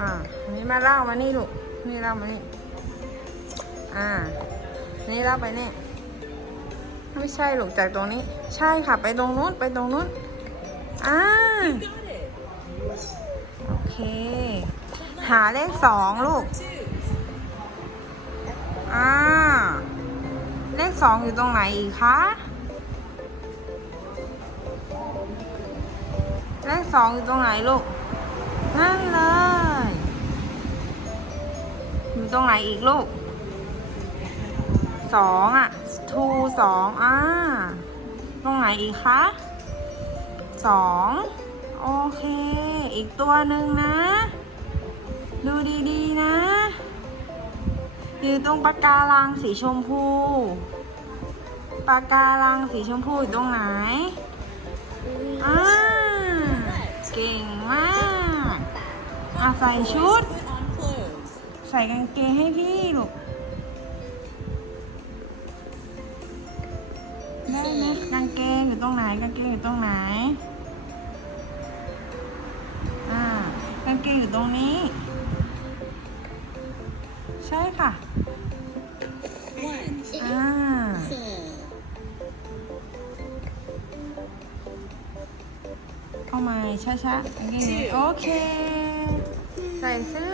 อ่าอันนี้มาเล่ามานี่ลูก นี่เล่ามานี่ อ่า นี่เล่าไปนี่ ไม่ใช่ลูกจากตรงนี้ ใช่ค่ะ ไปตรงนู้น ไปตรงนู้น อ่า โอเค หาเลขสองลูก อ่า เลขสองอยู่ตรงไหนอีกคะ เลขสองอยู่ตรงไหนลูก นั่นเลย ตรงไหนอีกลูกสองอะทูสองอ่า ตรงไหนอีกคะสองโอเค อีกตัวหนึ่งนะ ดูดีๆนะ อยู่ตรงปากการังสีชมพู ปากการังสีชมพูอยู่ตรงไหนอ่าเก่งมากอะใส่ชุด ใส่กางเกงให้พี่ลูก ได้ไหมกางเกงอยู่ตรงไหน กางเกงอยู่ตรงไหน อ่ากางเกงอยู่ตรงนี้ ใช่ค่ะ One. อ่า เข้ามาช้าๆกางเกงนี้โอเค ใส่เสื้อ